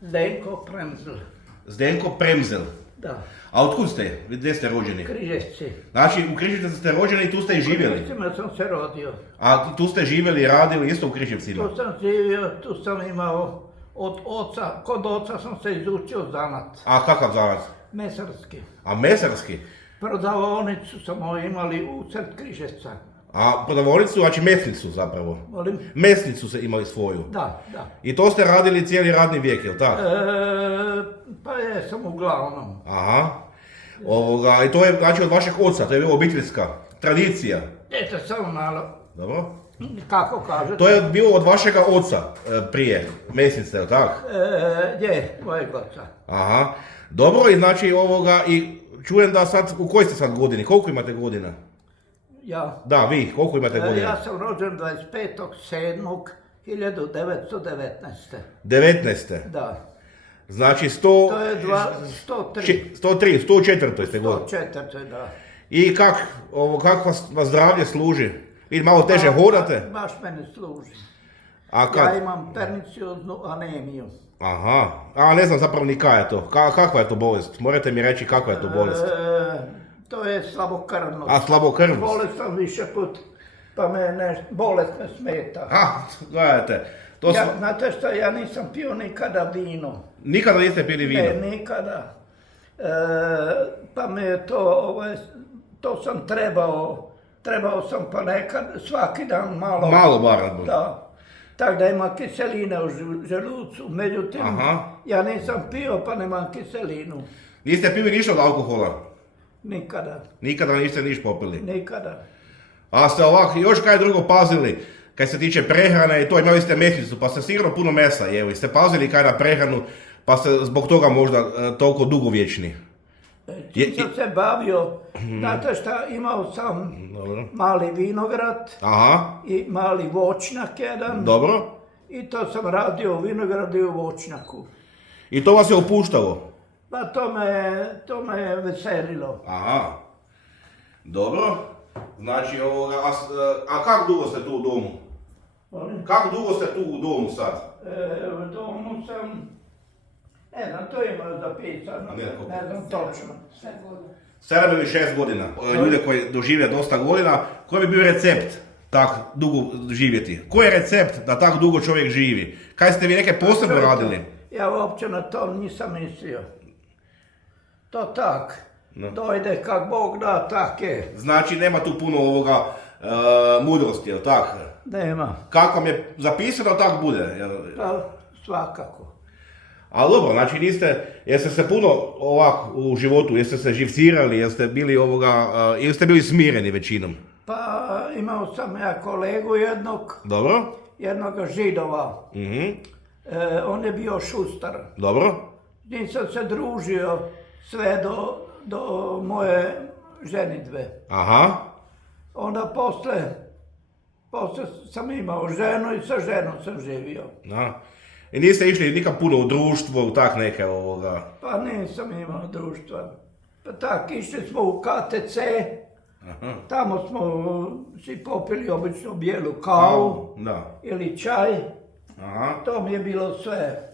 Zdenko Premzl. Zdenko Premzel. Da. A otkud ste? Gdje ste rođeni? Križevci. Znači, u Križevcima ste rođeni i tu ste i živjeli? U Križevcima sam se rodio. A tu ste živjeli i radili isto u Križevcima? Tu sam živio, tu sam imao od oca, kod oca sam se izučio zanat. A kakav zanat? Mesarski. A mesarski? Prodavaonicu smo imali u sred Križevca. A prodavaonicu, znači mesnicu zapravo? Molim? Mesnicu ste imali svoju? Da, da. I to ste radili cijeli radni vijek, jel tako? Pa jesam uglavnom. Aha. I to je znači od vašeg oca, to je bila obiteljska tradicija. Eto, samo malo. Dobro. Kako kažete? To je bilo od vašega oca prije, mesnice, jel tako? Je, mojeg oca. Aha. Dobro, i znači i čujem da sad, u kojoj ste sad godini? Koliko imate godina? Ja. Da, vi, koliko imate godina? Ja sam rođen 25.7.1919. 19. Da. Znači To je 103. 104. ste godini. 104. da. I kak vas zdravlje služi? Vi malo teže hodate? Baš meni služi. A kad? Ja imam pernicioznu anemiju. Aha, a ne znam zapravo ni kaj je to. Kakva je to bolest? Morate mi reći kakva je to bolest. To je slabokrvnost. A, slabokrvnost. Bolest sam više put, pa bolest me smeta. A, gledajte. Znate što, ja nisam pio nikada vino. Nikada niste pili vino? Ne, nikada. Pa me je to sam trebao sam pa nekad, svaki dan malo. Malo barem. Da. Tako da ima kiseline u želucu, međutim, ja nisam pio pa nemam kiselinu. Niste pili ništa od alkohola? Nikada. Nikada niste niš popili? Nikada. A ste ovako, još kaj drugo pazili, kad se tiče prehrane i to, imali ste mesnicu, pa ste sigurno puno mesa jeli, ste pazili kaj na prehranu, pa ste zbog toga možda toliko dugovječni? Čim sam se bavio, znate šta, imao sam mali vinograd i mali voćnjak jedan. Dobro. I to sam radio u vinogradu i u voćnjaku. I to vas je opuštalo? Pa to me je veselilo. Aha. Dobro. Znači a kako dugo ste tu u domu? Molim? Kako dugo ste tu u domu sad? U domu sam, ne znam, to ima zapisano, ne znam točno. 7 ili 6 godina. Ljude koji dožive dosta godina, koji bi bio recept tak dugo živjeti? Koji je recept da tako dugo čovjek živi? Kaj ste vi neke posebno radili? Ja uopće na to nisam mislio. To tak. Dojde kak Bog da, tak je. Znači nema tu puno mudrosti, jel tak? Nema. Kako vam je zapisano, tak bude? Da, svakako. Ali dobro, znači jeste se puno ovako u životu, jeste se živcirali, jeste bili ili ste bili smireni većinom? Pa imao sam ja kolegu jednog. Dobro. Jednog Židova. On je bio šustar. Dobro. S njim sam se družio sve do moje ženidbe. Aha. Onda posle sam imao ženu i sa ženom sam živio. Da. I niste išli nikak puno u društvo, u tak neke Pa nisam imao društva. Pa tak, išli smo u KTC. Tamo smo si popili obično bijelu kavu ili čaj. To mi je bilo sve.